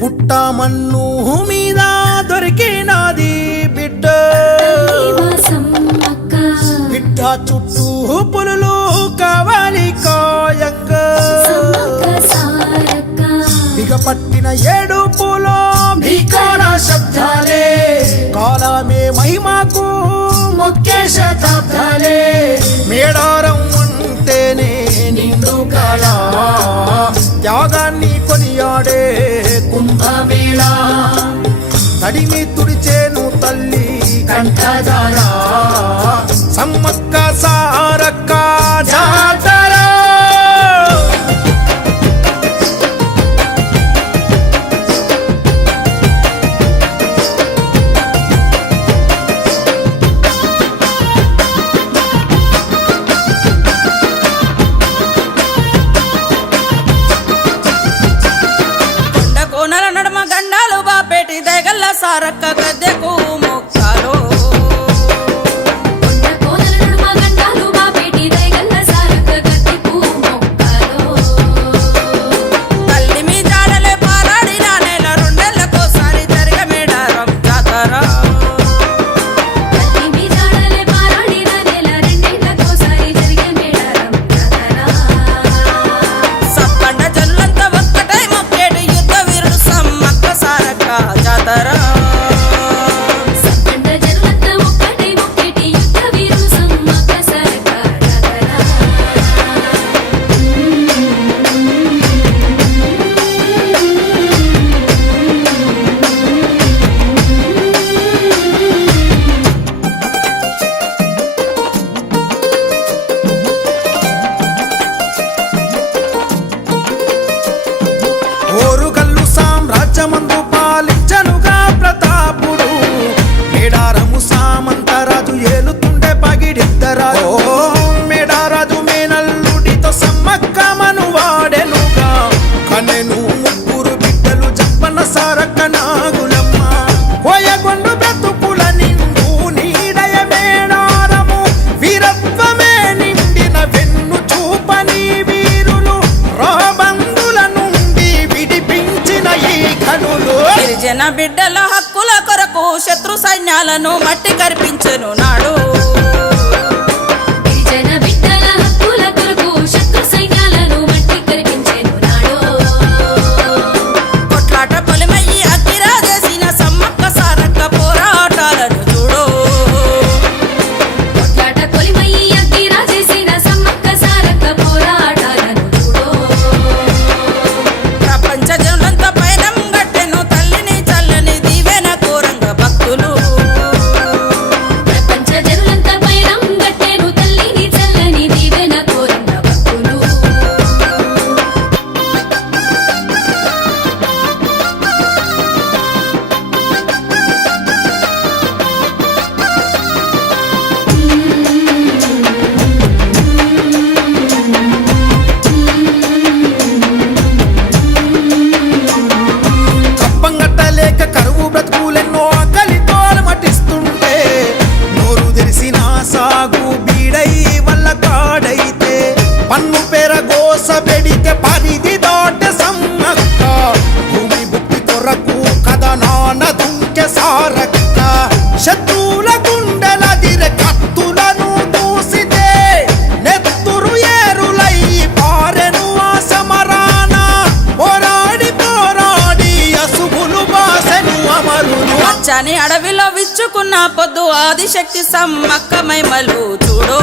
పుట్టమన్ను మీద దొరికినది బిడ్డ బిడ్డ చుట్టూ పులులు కావాలి కాయంగా బిగపట్టిన ఏడుపులో భీకర శబ్దాలే కాలమే మహిమకు ముఖ్య శతాబ్దాలే మేడారం అంటేనే నిండు కళ త్యాగాన్ని కొనియాడే కుంభమేళ తడిమి తుడిచేను తల్లి కంఠధార సమ్మక్క సారక్క జాతర సారక్క గద్దెకు మొక్కాలో తల్లి మీ జాడలే పారాడిన నెల రెండేళ్లకోసారి జరిగే మేడారం జాతర సత్తండ జనులంతా ఒక్కటై మొక్కేటి యుద్ధ వీరుడు సమ్మక్క సారక్క జాతర ఓరుగల్లు సామ్రాజ్యమందు పాలించనుగా ప్రతాపుడు మేడారము సామంతరాజు ఏలుతుండే పగిడిద్దరాజు మేడారాజు మేనల్లుడితో సమ్మక్క మనువాడెనుగా కనెను ముగ్గురు బిడ్డలు జప్పన సారక్క నాగులమ్మ కోయగొండు బ్రతుకుల నిండు నీడయ మేడారము వీరత్వమే నిండిన వెన్ను చూపని వీరులు రాబందుల నుండి విడిపించిన ఈ కనులు గిరిజన బిడ్డల హక్కుల కొరకు శత్రు సైన్యాలను మట్టి కరిపించెను నాడు కొట్లాట పొలిమయ్యి అగ్గిరాజేసిన సమ్మక్క సారక్క పోరాటాలను చూడు ప్రపంచ జనులంతా పైనం గట్టెను తల్లిని చల్లని దీవెన కోరంగ భక్తులు కప్పంగట్టలేక కరువు బ్రతుకులెన్నో ఆకలితోలు మటిస్తుంటే నోరు తెరిసిన సాగు బీడై వల్ల కాడైతే పన్ను పెరగోస పెడితే పరిధి దాటే సమ్మక్క భూమి బుక్కి కొరకు కథనాన దుంకె సారక్క శత్రువుల గుండెల దిరె కత్తులను దూసితే నెత్తురు ఏరులై పారెను ఆ సమరాన పోరాడి పోరాడి అసుగులు బాసెను అమరులు పచ్చని అడవిలో విచ్చుకున్న పొద్దు ఆదిశక్తి సమ్మక్క మైమలు చూడు